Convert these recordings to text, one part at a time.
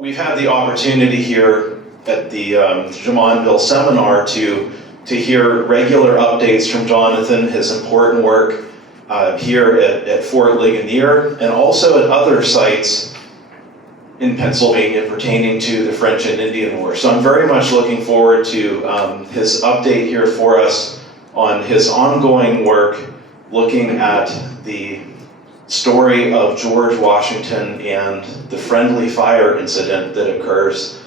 we've had the opportunity here at the Jamonville seminar to hear regular updates from Jonathan, his important work here at Fort Ligonier, and also at other sites in Pennsylvania pertaining to the French and Indian War. So I'm very much looking forward to his update here for us on his ongoing work looking at the story of George Washington and the friendly fire incident that occurs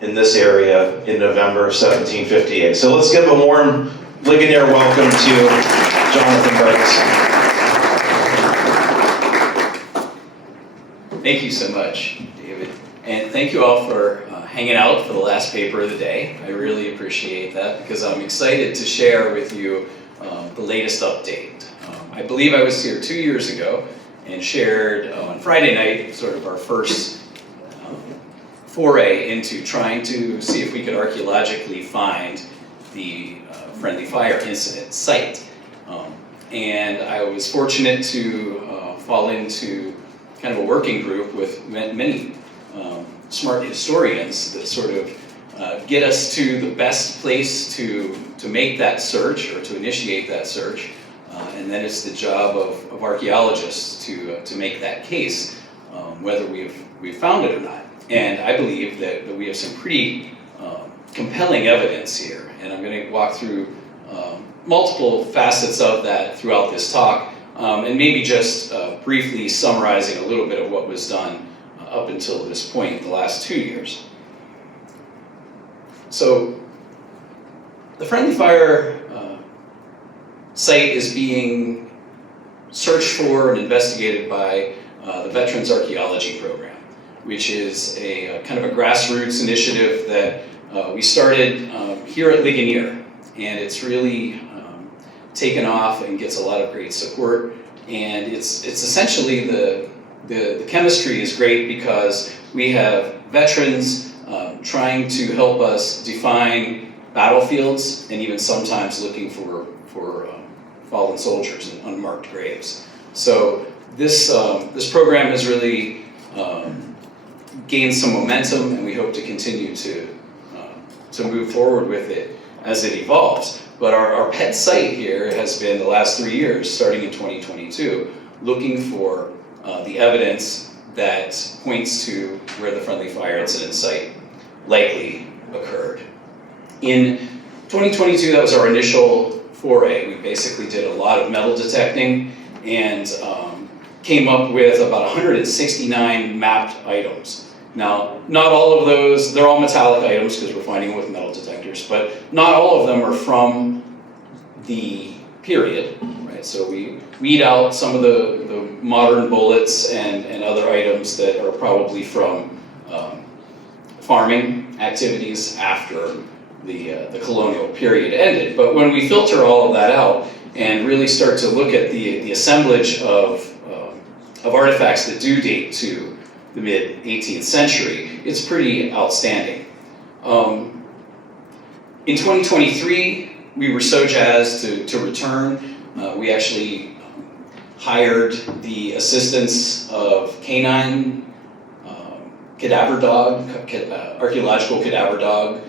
in this area in November of 1758. So let's give a warm Ligonier welcome to Jonathan Ferguson. Thank you so much, David. And thank you all for hanging out for the last paper of the day. I really appreciate that because I'm excited to share with you the latest update. I believe I was here 2 years ago and shared on Friday night sort of our first foray into trying to see if we could archaeologically find the friendly fire incident site. And I was fortunate to fall into kind of a working group with many smart historians that sort of get us to the best place to make that search or to initiate that search. And then it's the job of archaeologists to make that case, whether we've found it or not. And I believe that we have some pretty compelling evidence here. And I'm going to walk through multiple facets of that throughout this talk, and maybe just briefly summarizing a little bit of what was done up until this point, the last 2 years. So the friendly fire site is being searched for and investigated by the Veterans Archaeology Program, which is a kind of a grassroots initiative that we started here at Ligonier, and it's really taken off and gets a lot of great support. And it's essentially the chemistry is great because we have veterans trying to help us define battlefields and even sometimes looking for fallen soldiers and unmarked graves. So this program has really gained some momentum, and we hope to continue to move forward with it as it evolves. But our pet site here has been the last 3 years, starting in 2022, looking for the evidence that points to where the friendly fire incident site likely occurred. In 2022, that was our initial foray. We basically did a lot of metal detecting and came up with about 169 mapped items. Now, not all of those, they're all metallic items because we're finding them with metal detectors, but not all of them are from the period, right? So we weed out some of the modern bullets and other items that are probably from farming activities after the colonial period ended. But when we filter all of that out and really start to look at the assemblage of artifacts that do date to the mid-18th century, it's pretty outstanding. In 2023, we were so jazzed to return. We actually hired the assistance of canine cadaver dog, archaeological cadaver dog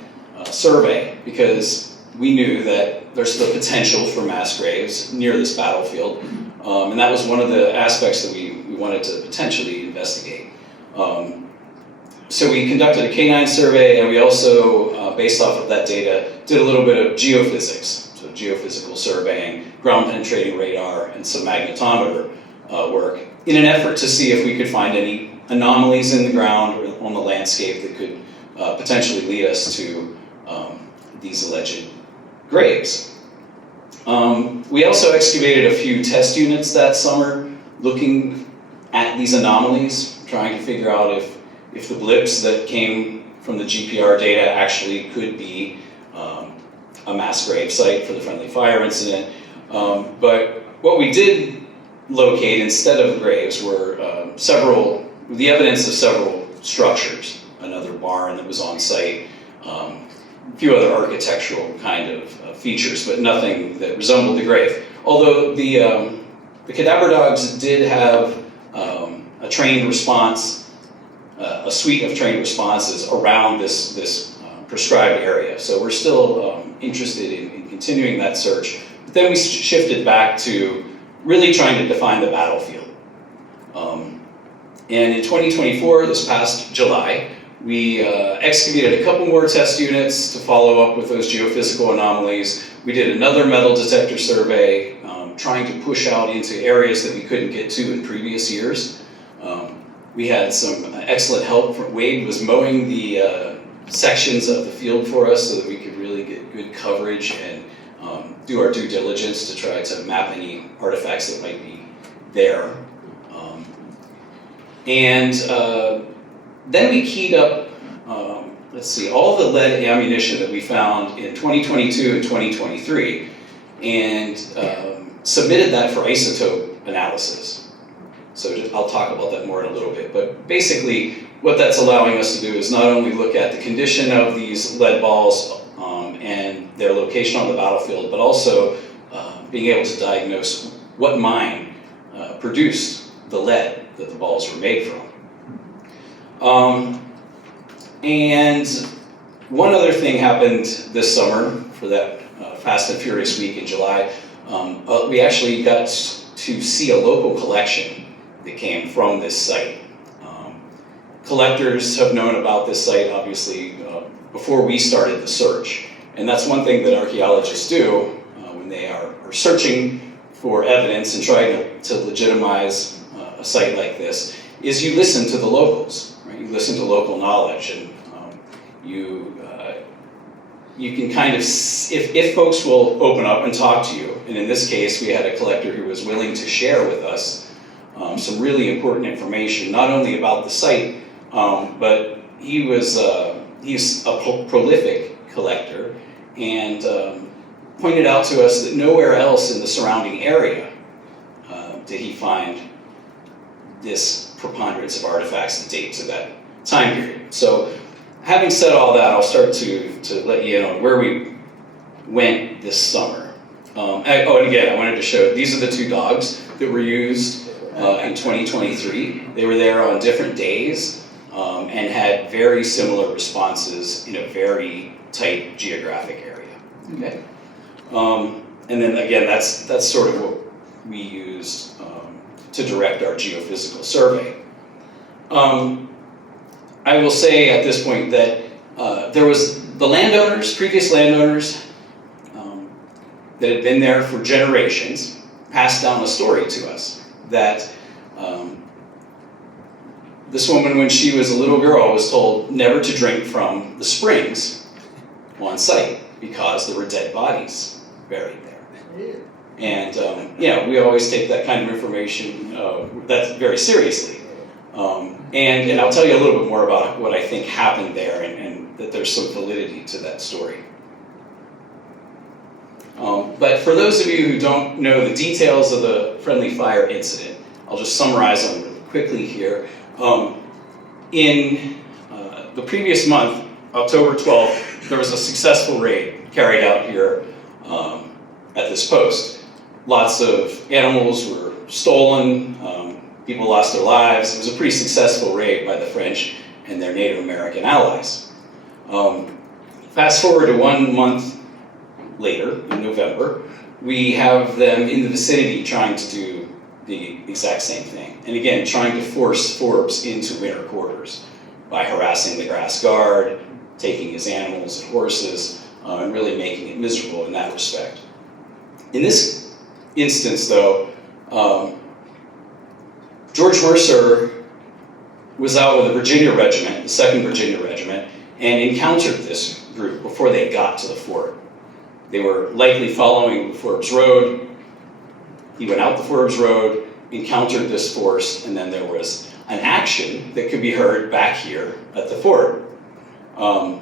survey, because we knew that there's the potential for mass graves near this battlefield. And that was one of the aspects that we wanted to potentially investigate. So we conducted a canine survey, and we also, based off of that data, did a little bit of geophysics, so geophysical surveying, ground penetrating radar, and some magnetometer work in an effort to see if we could find any anomalies in the ground or on the landscape that could potentially lead us to these alleged graves. We also excavated a few test units that summer looking at these anomalies, trying to figure out if the blips that came from the GPR data actually could be a mass grave site for the friendly fire incident. But what we did locate instead of graves were the evidence of several structures, another barn that was on site, a few other architectural kind of features, but nothing that resembled the grave. Although the cadaver dogs did have a trained response a suite of trained responses around this prescribed area. So we're still interested in continuing that search. But then we shifted back to really trying to define the battlefield. And in 2024, this past July, we excavated a couple more test units to follow up with those geophysical anomalies. We did another metal detector survey, trying to push out into areas that we couldn't get to in previous years. We had some excellent help. Wade was mowing the sections of the field for us so that we could really get good coverage and do our due diligence to try to map any artifacts that might be there. Then we keyed up, all the lead ammunition that we found in 2022 and 2023 and submitted that for isotope analysis. So I'll talk about that more in a little bit. But basically, what that's allowing us to do is not only look at the condition of these lead balls and their location on the battlefield, but also being able to diagnose what mine produced the lead that the balls were made from. And one other thing happened this summer for that Fast and Furious week in July. We actually got to see a local collection that came from this site. Collectors have known about this site, obviously, before we started the search. And that's one thing that archaeologists do when they are searching for evidence and trying to legitimize a site like this, is you listen to the locals, right? You listen to local knowledge, and you can kind of, if folks will open up and talk to you, and in this case, we had a collector who was willing to share with us some really important information, not only about the site, but he's a prolific collector, and pointed out to us that nowhere else in the surrounding area did he find this preponderance of artifacts that date to that time period. So having said all that, I'll start to let you in on where we went this summer. And again, I wanted to show, these are the two dogs that were used in 2023. They were there on different days and had very similar responses in a very tight geographic area. Okay. And then again, that's sort of what we used to direct our geophysical survey. I will say at this point that there was the landowners, previous landowners that had been there for generations, passed down a story to us that this woman, when she was a little girl, was told never to drink from the springs on site because there were dead bodies buried there. And we always take that kind of information that's very seriously. And I'll tell you a little bit more about what I think happened there, and that there's some validity to that story. But for those of you who don't know the details of the friendly fire incident, I'll just summarize them really quickly here. In the previous month, October 12th, there was a successful raid carried out here at this post. Lots of animals were stolen, people lost their lives. It was a pretty successful raid by the French and their Native American allies. Fast forward to 1 month later, in November, we have them in the vicinity trying to do the exact same thing. And again, trying to force Forbes into winter quarters by harassing the grass guard, taking his animals and horses, and really making it miserable in that respect. In this instance, though, George Mercer was out with the Virginia Regiment, the 2nd Virginia Regiment, and encountered this group before they got to the fort. They were likely following the Forbes Road. He went out the Forbes Road, encountered this force, and then there was an action that could be heard back here at the fort. A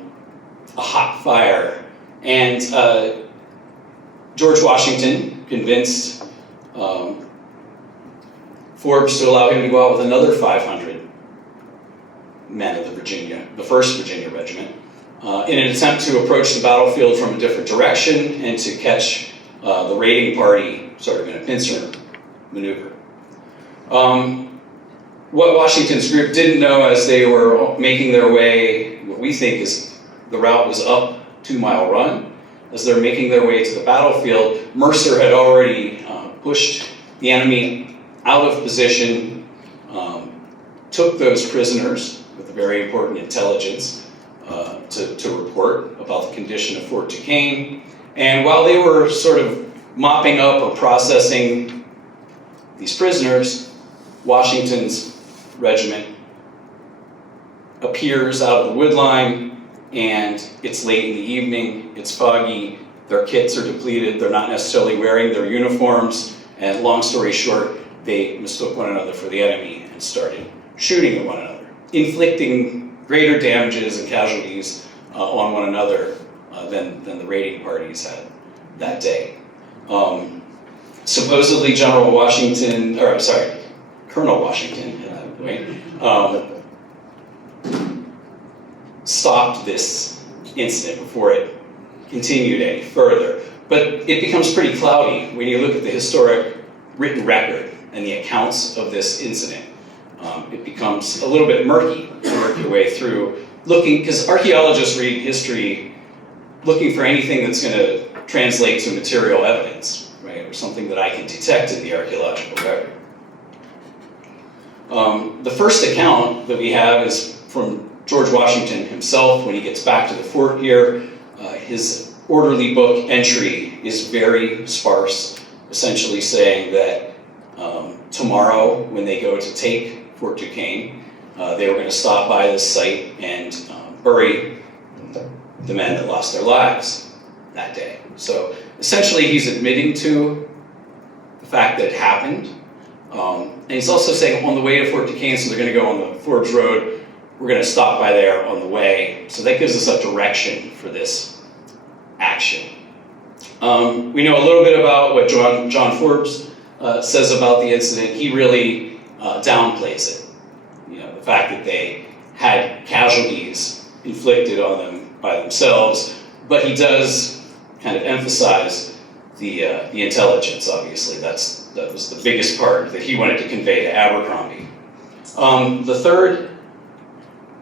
hot fire. And George Washington convinced Forbes to allow him to go out with another 500 men of the 1st Virginia Regiment, in an attempt to approach the battlefield from a different direction and to catch the raiding party sort of in a pincer maneuver. what Washington's group didn't know as they were making their way, what we think is the route was up 2 Mile Run. As they're making their way to the battlefield, Mercer had already pushed the enemy out of position, took those prisoners with very important intelligence to report about the condition of Fort Duquesne. And while they were sort of mopping up or processing these prisoners, Washington's regiment appears out of the wood line, and it's late in the evening, it's foggy, their kits are depleted, they're not necessarily wearing their uniforms, and long story short, they mistook one another for the enemy and started shooting at one another, inflicting greater damages and casualties on one another than the raiding parties had that day. Supposedly Colonel Washington at that point, stopped this incident before it continued any further. But it becomes pretty cloudy when you look at the historic written record and the accounts of this incident. It becomes a little bit murky to work your way through, because archaeologists read history looking for anything that's going to translate to material evidence, right, or something that I can detect in the archaeological record. The first account that we have is from George Washington himself when he gets back to the fort here. His orderly book entry is very sparse, essentially saying that tomorrow, when they go to take Fort Duquesne, they were going to stop by this site and bury the men that lost their lives that day. So essentially he's admitting to the fact that it happened. And he's also saying on the way to Fort Duquesne, so they're going to go on the Forbes Road, we're going to stop by there on the way. So that gives us a direction for this action. We know a little bit about what John Forbes says about the incident. He really downplays it. You know, the fact that they had casualties inflicted on them by themselves, but he does kind of emphasize the intelligence, obviously. That was the biggest part that he wanted to convey to Abercrombie. The third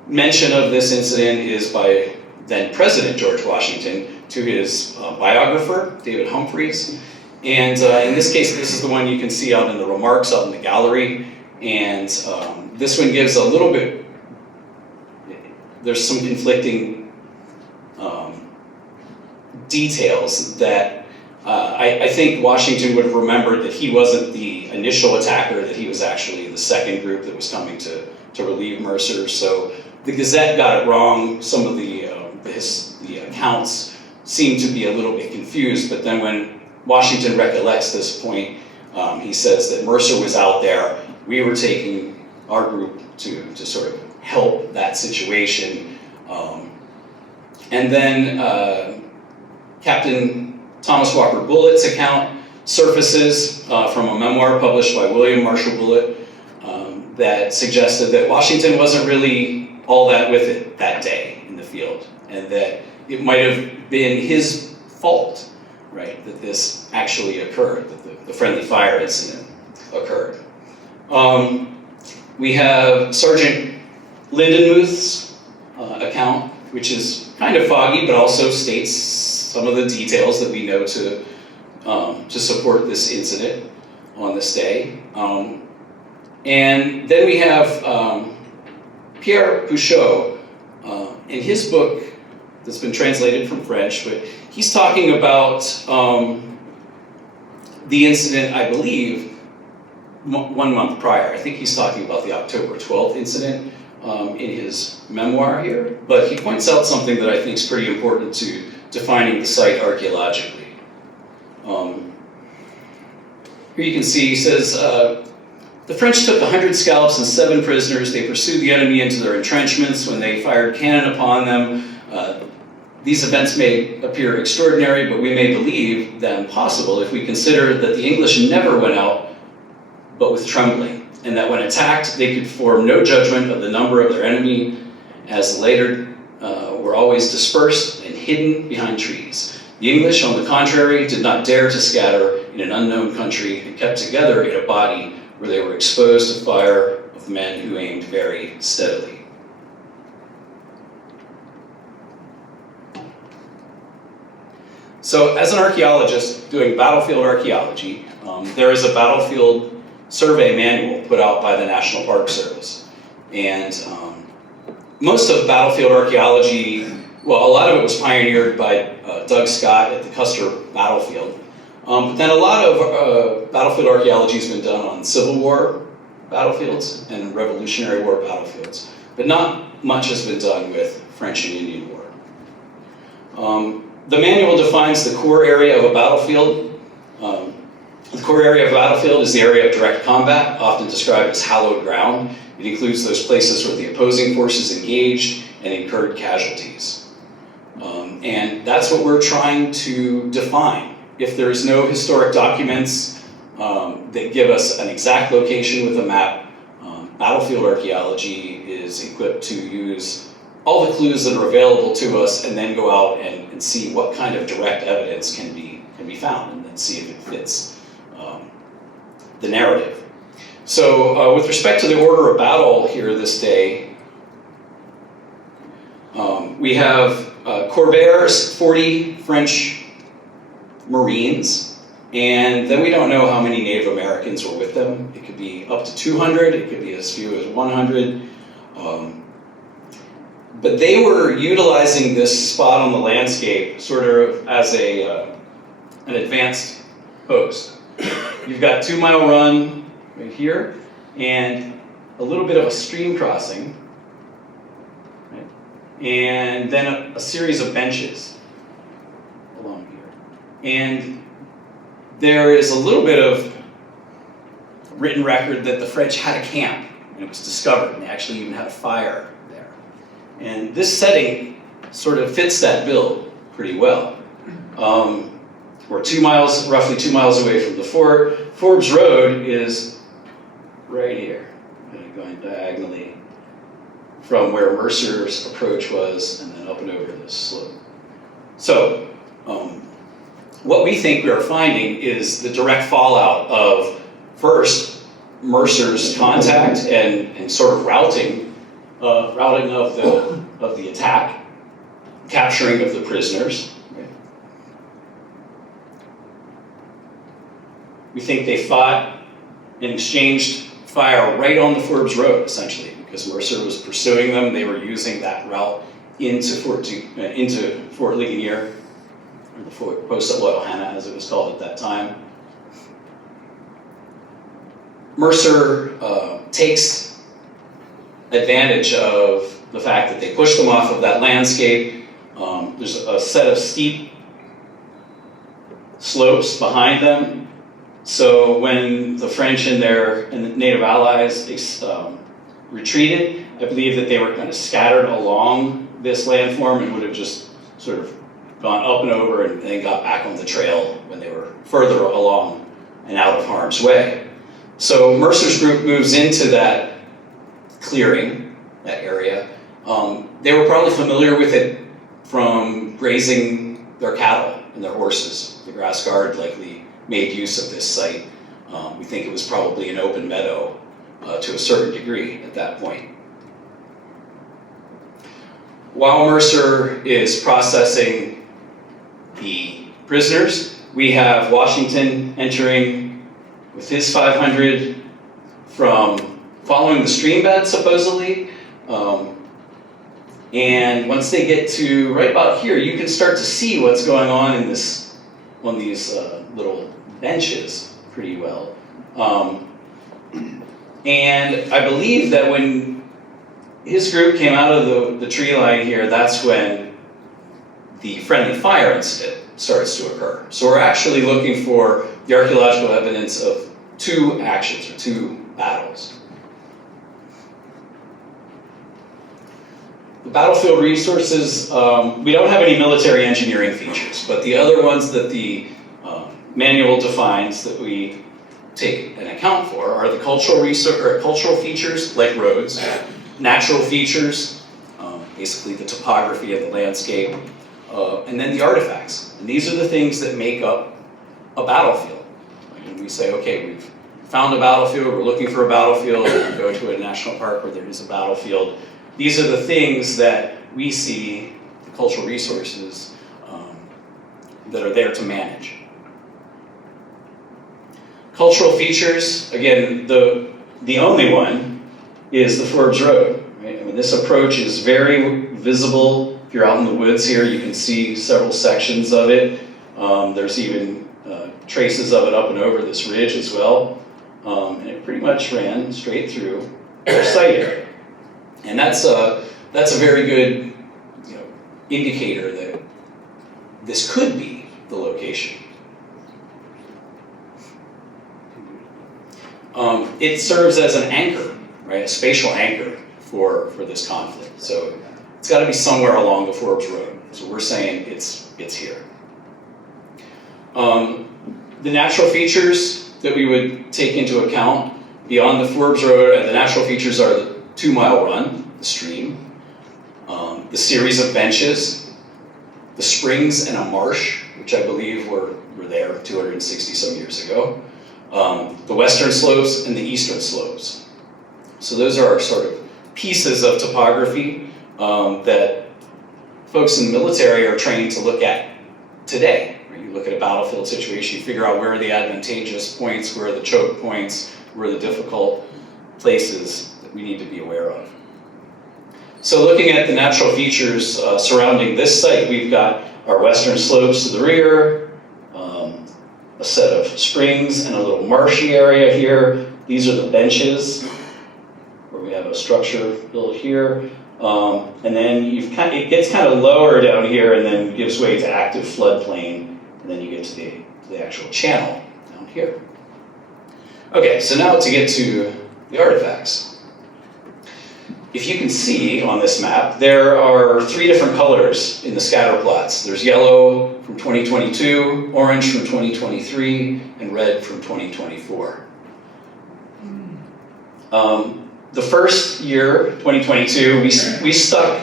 mention of this incident is by then President George Washington to his biographer, David Humphreys. And in this case, this is the one you can see out in the remarks out in the gallery. And this one gives a little bit, there's some conflicting details that I think Washington would have remembered that he wasn't the initial attacker, that he was actually the second group that was coming to relieve Mercer. So the Gazette got it wrong. Some of the accounts seem to be a little bit confused, but then when Washington recollects this point, he says that Mercer was out there. We were taking our group to sort of help that situation. And then Captain Thomas Walker Bullitt's account surfaces from a memoir published by William Marshall Bullitt that suggested that Washington wasn't really all that with it that day in the field, and that it might have been his fault, right, that this actually occurred, that the friendly fire incident occurred. We have Sergeant Lindenmuth's account, which is kind of foggy, but also states some of the details that we know to support this incident on this day. And then we have Pierre Pouchot, in his book that's been translated from French, but he's talking about the incident, I believe, 1 month prior. I think he's talking about the October 12th incident in his memoir here, but he points out something that I think is pretty important to defining the site archaeologically. Here you can see, he says, the French took 100 scalps and 7 prisoners. They pursued the enemy into their entrenchments when they fired cannon upon them. These events may appear extraordinary, but we may believe them possible if we consider that the English never went out but with trembling, and that when attacked, they could form no judgment of the number of their enemy, as later were always dispersed and hidden behind trees. The English, on the contrary, did not dare to scatter in an unknown country and kept together in a body where they were exposed to fire of with men who aimed very steadily. So as an archaeologist doing battlefield archaeology, there is a battlefield survey manual put out by the National Park Service. And most of battlefield archaeology, well, a lot of it was pioneered by Doug Scott at the Custer Battlefield. But then a lot of battlefield archaeology has been done on Civil War battlefields and Revolutionary War battlefields. But not much has been done with French and Indian War. The manual defines the core area of a battlefield. The core area of a battlefield is the area of direct combat, often described as hallowed ground. It includes those places where the opposing forces engaged and incurred casualties. And that's what we're trying to define. If there's no historic documents that give us an exact location with a map, battlefield archaeology is equipped to use all the clues that are available to us and then go out and see what kind of direct evidence can be found and then see if it fits the narrative. So with respect to the order of battle here this day, we have Corbert's 40 French Marines, and then we don't know how many Native Americans were with them. It could be up to 200, it could be as few as 100. But they were utilizing this spot on the landscape sort of as an advanced post. You've got 2 Mile Run right here, and a little bit of a stream crossing, right? And then a series of benches along here. And there is a little bit of written record that the French had a camp, and it was discovered, and they actually even had a fire there. And this setting sort of fits that build pretty well. We're roughly 2 miles away from the fort. Forbes Road is right here, going diagonally from where Mercer's approach was and then up and over this slope. So, what we think we are finding is the direct fallout of, first, Mercer's contact and sort of routing of the attack, capturing of the prisoners. We think they fought and exchanged fire right on the Forbes Road, essentially, because Mercer was pursuing them. They were using that route into Fort Ligonier, or the post at Loyalhanna, as it was called at that time. Mercer takes advantage of the fact that they pushed them off of that landscape. There's a set of steep slopes behind them. So when the French and the native allies retreated, I believe that they were kind of scattered along this landform and would have just sort of gone up and over and then got back on the trail when they were further along and out of harm's way. So Mercer's group moves into that clearing, that area. They were probably familiar with it from grazing their cattle and their horses. The grass guard likely made use of this site. We think it was probably an open meadow to a certain degree at that point. While Mercer is processing the prisoners, we have Washington entering with his 500 from following the stream bed, supposedly. And once they get to right about here, you can start to see what's going on in these little benches pretty well. And I believe that when his group came out of the tree line here, that's when the friendly fire incident starts to occur. So we're actually looking for the archaeological evidence of 2 actions or 2 battles. The battlefield resources, we don't have any military engineering features, but the other ones that the manual defines that we take an account for are the cultural features like roads, natural features, basically the topography of the landscape, and then the artifacts. And these are the things that make up a battlefield. Like when we say, okay, we've found a battlefield, we're looking for a battlefield, we go to a national park where there is a battlefield. These are the things that we see, the cultural resources, that are there to manage. Cultural features, again, the only one is the Forbes Road. Right? I mean, this approach is very visible. If you're out in the woods here, you can see several sections of it. There's even traces of it up and over this ridge as well. And it pretty much ran straight through our site area. And that's a very good, indicator that this could be the location. It serves as an anchor, right? A spatial anchor for this conflict. So it's got to be somewhere along the Forbes Road. So we're saying it's here. The natural features that we would take into account beyond the Forbes Road, and the natural features are the 2-mile run, the stream, the series of benches, the springs and a marsh, which I believe were there 260 some years ago, the western slopes and the eastern slopes. So those are our sort of pieces of topography that folks in the military are trained to look at today. You look at a battlefield situation, you figure out where are the advantageous points, where are the choke points, where are the difficult places that we need to be aware of. So looking at the natural features surrounding this site, we've got our western slopes to the rear, a set of springs and a little marshy area here. These are the benches where we have a structure built here. And then it gets kind of lower down here and then gives way to active floodplain. And then you get to the actual channel down here. Okay, so now to get to the artifacts. If you can see on this map, there are 3 different colors in the scatter plots. There's yellow from 2022, orange from 2023, and red from 2024. The first year, 2022, we stuck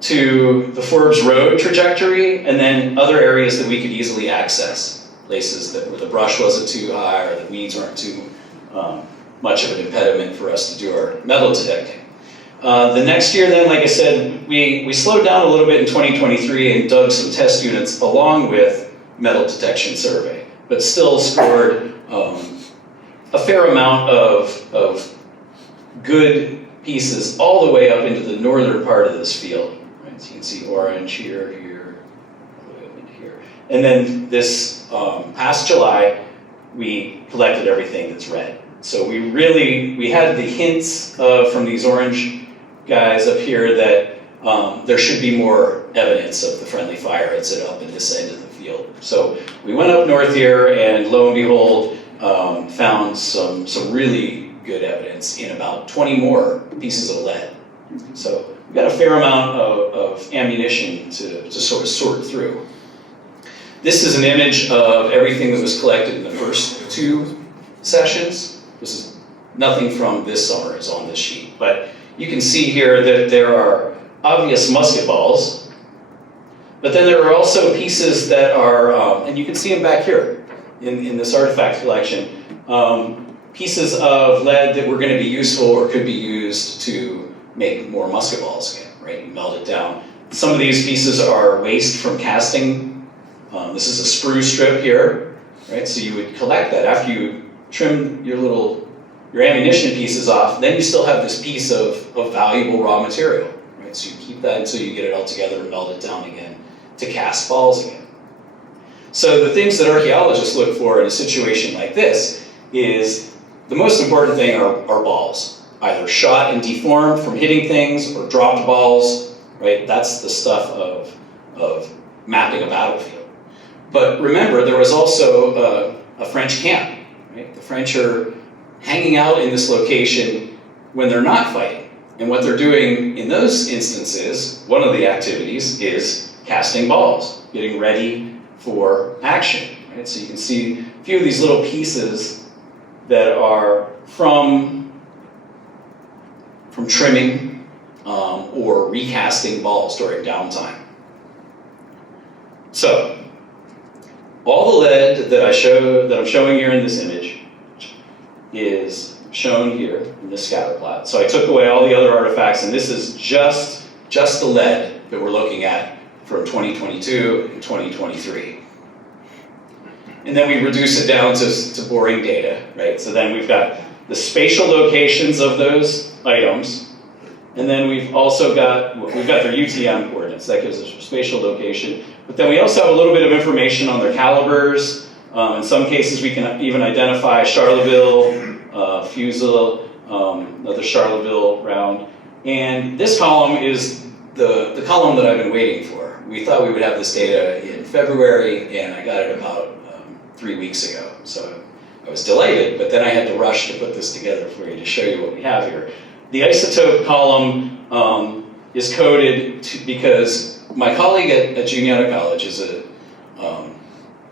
to the Forbes Road trajectory and then other areas that we could easily access. Places where the brush wasn't too high or the weeds weren't too much of an impediment for us to do our metal detecting. The next year then, like I said, we slowed down a little bit in 2023 and dug some test units along with metal detection survey, but still scored a fair amount of good pieces all the way up into the northern part of this field. Right? So you can see orange here, all the way up into here. And then this past July, we collected everything that's red. So we had the hints from these orange guys up here that there should be more evidence of the friendly fire had set up in this end of the field. So we went up north here and lo and behold, found some really good evidence in about 20 more pieces of lead. So we've got a fair amount of ammunition to sort of sort through. This is an image of everything that was collected in the first 2 sessions. This is nothing from this summer is on this sheet, but you can see here that there are obvious musket balls, but then there are also pieces that are, and you can see them back here in this artifact collection, pieces of lead that were going to be useful or could be used to make more musket balls again, right? You melt it down. Some of these pieces are waste from casting. This is a sprue strip here, right? So you would collect that after you trim your ammunition pieces off, then you still have this piece of valuable raw material, right? So you keep that until you get it all together and melt it down again to cast balls again. So the things that archaeologists look for in a situation like this is the most important thing are balls, either shot and deformed from hitting things or dropped balls, right? That's the stuff of mapping a battlefield. But remember, there was also a French camp, right? The French are hanging out in this location when they're not fighting. And what they're doing in those instances, one of the activities is casting balls, getting ready for action, right? So you can see a few of these little pieces that are from trimming or recasting balls during downtime. So, all the lead that I'm showing here in this image is shown here in this scatter plot. So I took away all the other artifacts, and this is just the lead that we're looking at from 2022 and 2023. And then we reduce it down to boring data, right? So then we've got the spatial locations of those items, and then we've also got, we've got their UTM coordinates, that gives us a spatial location. But then we also have a little bit of information on their calibers. In some cases, we can even identify Charleville, Fusil, another Charleville round. And this column is the column that I've been waiting for. We thought we would have this data in February, and I got it about 3 weeks ago. So I was delighted, but then I had to rush to put this together for you to show you what we have here. The isotope column is coded because my colleague at Juniata College is a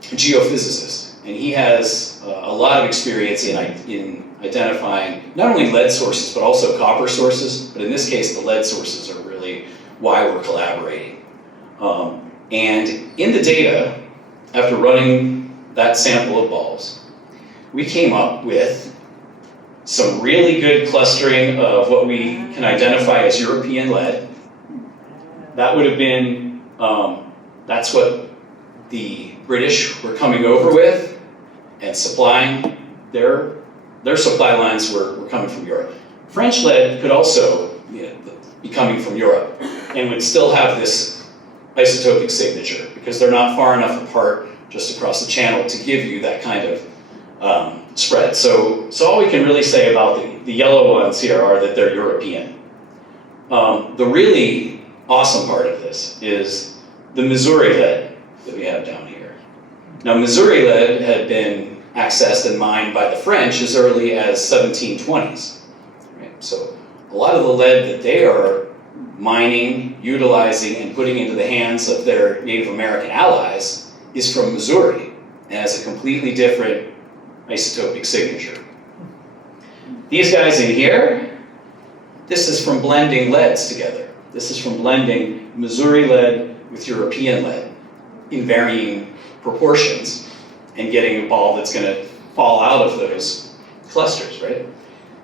geophysicist, and he has a lot of experience in identifying not only lead sources, but also copper sources. But in this case, the lead sources are really why we're collaborating. And in the data, after running that sample of balls, we came up with some really good clustering of what we can identify as European lead. That would have been, that's what the British were coming over with and supplying. Their supply lines were coming from Europe. French lead could also be coming from Europe and would still have this isotopic signature because they're not far enough apart just across the channel to give you that kind of spread. So all we can really say about the yellow ones here are that they're European. The really awesome part of this is the Missouri lead that we have down here. Now, Missouri lead had been accessed and mined by the French as early as 1720s. Right? So a lot of the lead that they are mining, utilizing, and putting into the hands of their Native American allies is from Missouri and has a completely different isotopic signature. These guys in here, this is from blending leads together. This is from blending Missouri lead with European lead in varying proportions and getting a ball that's going to fall out of those clusters, right?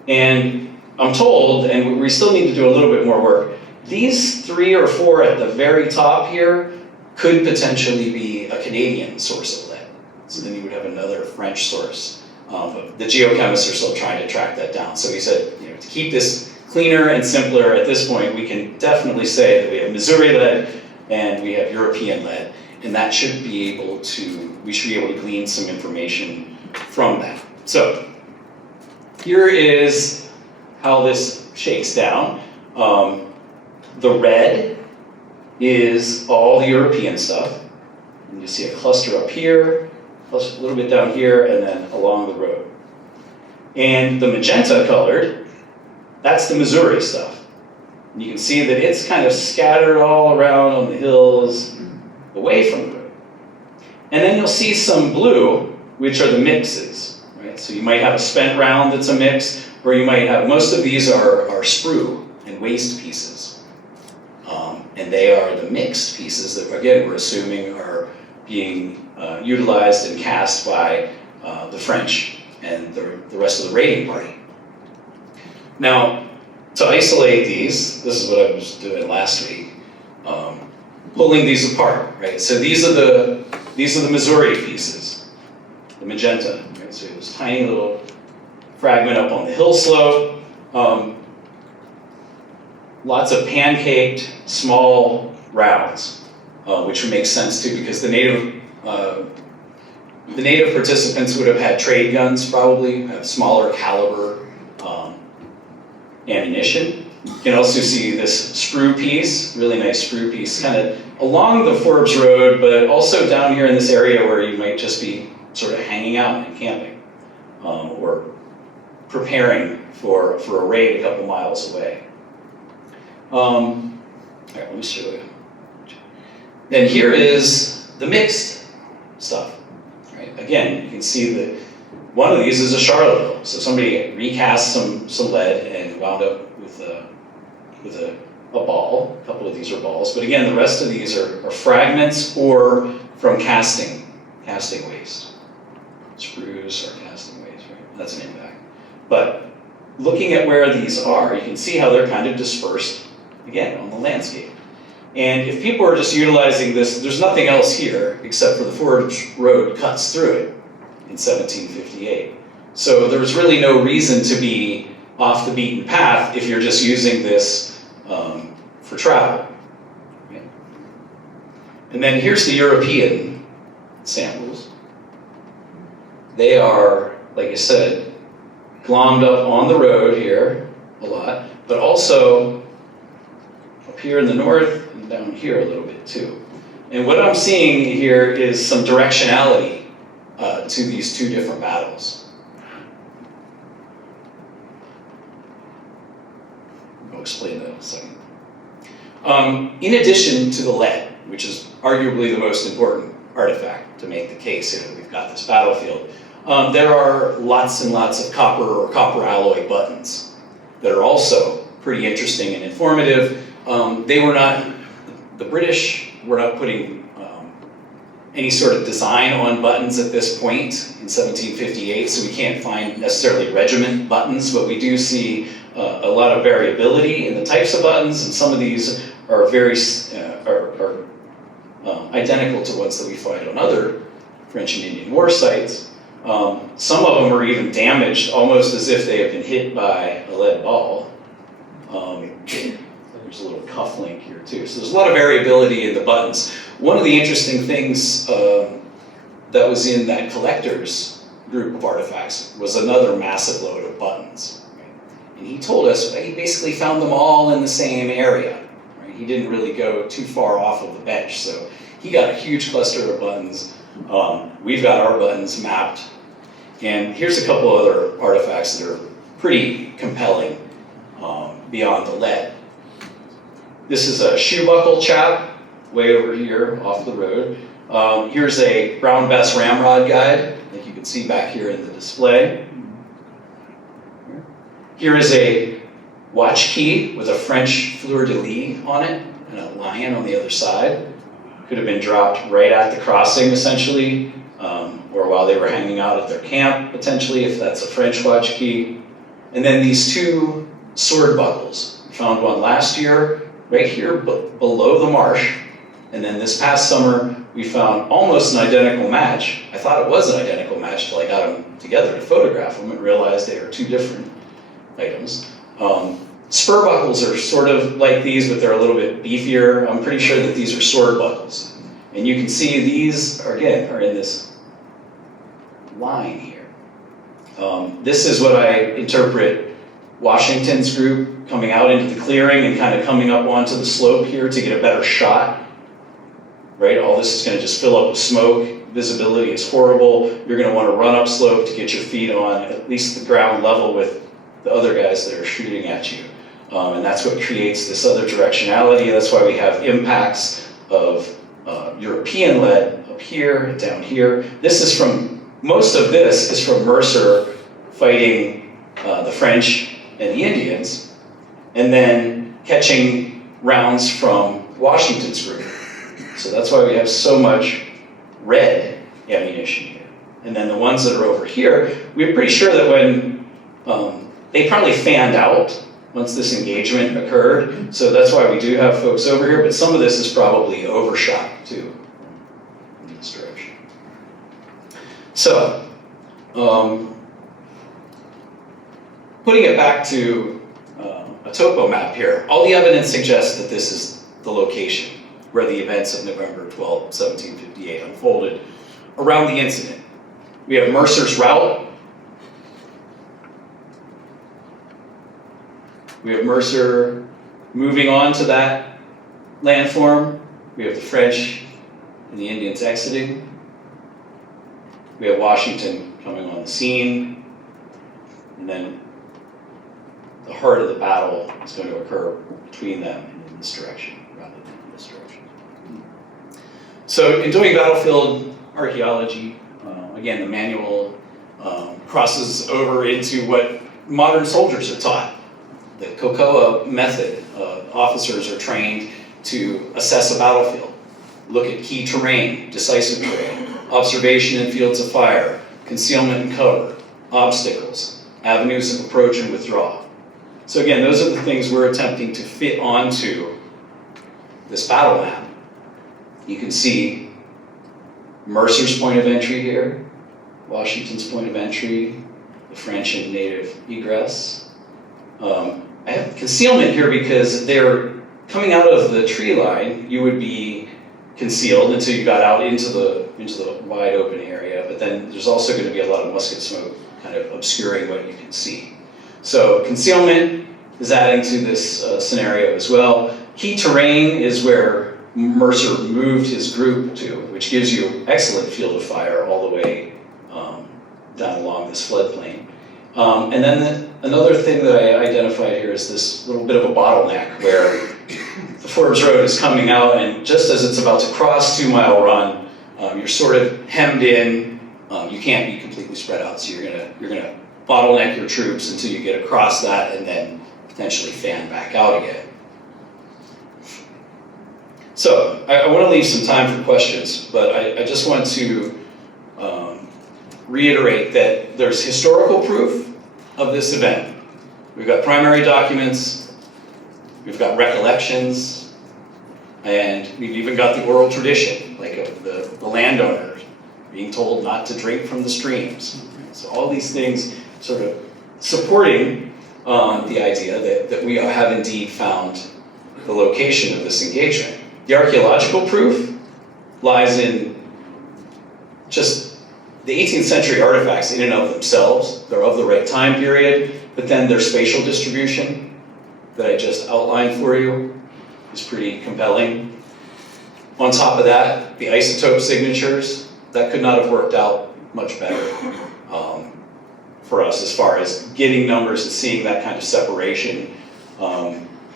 And I'm told, and we still need to do a little bit more work, these 3 or 4 at the very top here could potentially be a Canadian source of lead. So then you would have another French source. The geochemists are still trying to track that down. So we said, to keep this cleaner and simpler at this point, we can definitely say that we have Missouri lead and we have European lead. And that should be able to, we should be able to glean some information from that. So here is how this shakes down. The red is all the European stuff. And you see a cluster up here, plus a little bit down here, and then along the road. And the magenta colored, that's the Missouri stuff. And you can see that it's kind of scattered all around on the hills, away from the road. And then you'll see some blue, which are the mixes, right? So you might have a spent round that's a mix, or you might have, most of these are sprue and waste pieces. And they are the mixed pieces that, again, we're assuming are being utilized and cast by the French and the rest of the raiding party. Now, to isolate these, this is what I was doing last week, pulling these apart, right? So these are the Missouri pieces, the magenta, right? So it was tiny little fragment up on the hill slope. Lots of pancaked small rounds, which would make sense too, because the native participants would have had trade guns, probably have smaller caliber ammunition. You can also see this sprue piece, really nice sprue piece, kind of along the Forbes Road, but also down here in this area where you might just be sort of hanging out and camping, or preparing for a raid a couple miles away. All right, let me show you. And here is the mixed stuff. Right? Again, you can see that one of these is a Charleville. So somebody recast some lead and wound up with a ball. A couple of these are balls. But again, the rest of these are fragments or from casting waste. Sprues are casting waste, right? That's an impact. But looking at where these are, you can see how they're kind of dispersed, again, on the landscape. And if people are just utilizing this, there's nothing else here except for the forage road cuts through it in 1758. So there's really no reason to be off the beaten path if you're just using this for travel. Okay. And then here's the European samples. They are, like I said, glommed up on the road here a lot, but also up here in the north and down here a little bit too. And what I'm seeing here is some directionality to these two different battles. I'll explain that in a second. In addition to the lead, which is arguably the most important artifact to make the case here that we've got this battlefield, there are lots and lots of copper or copper alloy buttons that are also pretty interesting and informative. The British were not putting any sort of design on buttons at this point in 1758, so we can't find necessarily regiment buttons, but we do see a lot of variability in the types of buttons, and some of these are very identical to ones that we find on other French and Indian War sites. Some of them are even damaged, almost as if they have been hit by a lead ball. There's a little cuff link here too. So there's a lot of variability in the buttons. One of the interesting things that was in that collector's group of artifacts was another massive load of buttons. Right? And he told us that he basically found them all in the same area. Right? He didn't really go too far off of the bench, so he got a huge cluster of buttons. We've got our buttons mapped. And here's a couple other artifacts that are pretty compelling beyond the lead. This is a shoe buckle chap, way over here off the road. Here's a Brown Bess ramrod guide, like you can see back here in the display. Here is a watch key with a French fleur-de-lis on it and a lion on the other side. Could have been dropped right at the crossing, essentially, or while they were hanging out at their camp, potentially, if that's a French watch key. And then these two sword buckles. We found one last year, right here below the marsh. And then this past summer, we found almost an identical match. I thought it was an identical match till I got them together to photograph them and realized they are two different items. Spur buckles are sort of like these, but they're a little bit beefier. I'm pretty sure that these are sword buckles. And you can see these, again, are in this line here. This is what I interpret Washington's group coming out into the clearing and kind of coming up onto the slope here to get a better shot. Right, all this is going to just fill up with smoke. Visibility is horrible. You're going to want to run up slope to get your feet on at least the ground level with the other guys that are shooting at you. And that's what creates this other directionality. That's why we have impacts of European lead up here, down here. Most of this is from Mercer fighting the French and the Indians, and then catching rounds from Washington's group. So that's why we have so much red ammunition here. And then the ones that are over here, we're pretty sure that when they probably fanned out once this engagement occurred. So that's why we do have folks over here, but some of this is probably overshot too in this direction. So, putting it back to a topo map here, all the evidence suggests that this is the location where the events of November 12, 1758 unfolded around the incident. We have Mercer's route. We have Mercer moving on to that landform. We have the French and the Indians exiting. We have Washington coming on the scene. And then the heart of the battle is going to occur between them and in this direction rather than in this direction. So in doing battlefield archaeology, again, the manual crosses over into what modern soldiers are taught. The COCOA method. Officers are trained to assess a battlefield, look at key terrain, decisive terrain, observation in fields of fire, concealment and cover, obstacles, avenues of approach and withdrawal. So again, those are the things we're attempting to fit onto this battle map. You can see Mercer's point of entry here, Washington's point of entry, the French and native egress. I have concealment here because they're coming out of the tree line. You would be concealed until you got out into the wide open area, but then there's also going to be a lot of musket smoke kind of obscuring what you can see. So concealment is adding to this scenario as well. Key terrain is where Mercer moved his group to, which gives you excellent field of fire all the way down along this floodplain. And then another thing that I identified here is this little bit of a bottleneck where the Forbes Road is coming out, and just as it's about to cross 2 Mile Run, you're sort of hemmed in. You can't be completely spread out, so you're gonna bottleneck your troops until you get across that, and then potentially fan back out again. So I want to leave some time for questions, but I just want to reiterate that there's historical proof of this event. We've got primary documents, we've got recollections, and we've even got the oral tradition, like of the landowners being told not to drink from the streams. So all these things sort of supporting the idea that we have indeed found the location of this engagement. The archaeological proof lies in just the 18th century artifacts in and of themselves. They're of the right time period, but then their spatial distribution that I just outlined for you is pretty compelling. On top of that, the isotope signatures, that could not have worked out much better for us as far as getting numbers and seeing that kind of separation.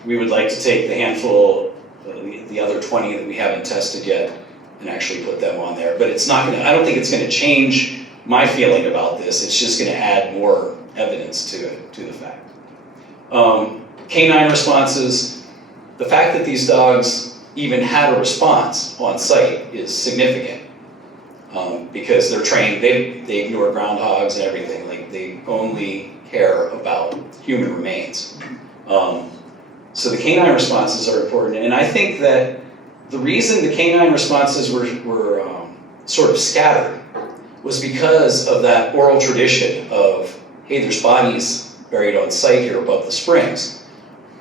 We would like to take the handful, the other 20 that we haven't tested yet, and actually put them on there. But it's not gonna, I don't think it's gonna change my feeling about this. It's just gonna add more evidence to the fact. Canine responses, the fact that these dogs even had a response on site is significant. Because they're trained, they ignore groundhogs and everything. Like, they only care about human remains. So the canine responses are important, and I think that the reason the canine responses were sort of scattered was because of that oral tradition of, hey, there's bodies buried on site here above the springs.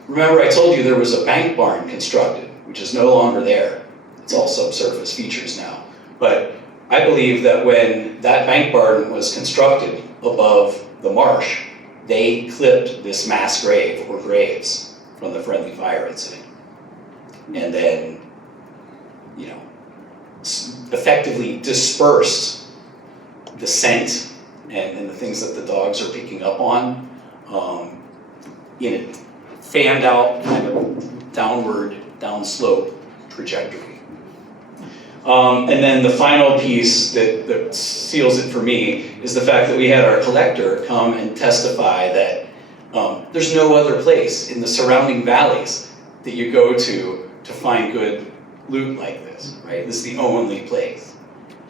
Remember, I told you there was a bank barn constructed, which is no longer there. It's all subsurface features now. But I believe that when that bank barn was constructed above the marsh, they clipped this mass grave or graves from the friendly fire incident. And then, effectively dispersed the scent and the things that the dogs are picking up on in a fanned out kind of downward, downslope trajectory. And then the final piece that seals it for me is the fact that we had our collector come and testify that there's no other place in the surrounding valleys that you go to find good loot like this, right? This is the only place.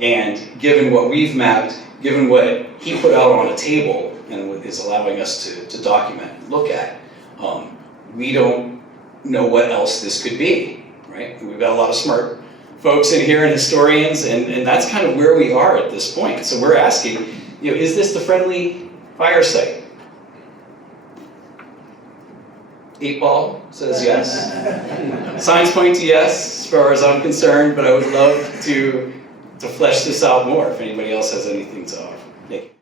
And given what we've mapped, given what he put out on a table and is allowing us to document and look at, we don't know what else this could be, right? We've got a lot of smart folks in here and historians, and that's kind of where we are at this point. So we're asking, is this the friendly fire site? 8 ball says yes. Signs point to yes, as far as I'm concerned, but I would love to flesh this out more if anybody else has anything to offer. Nick.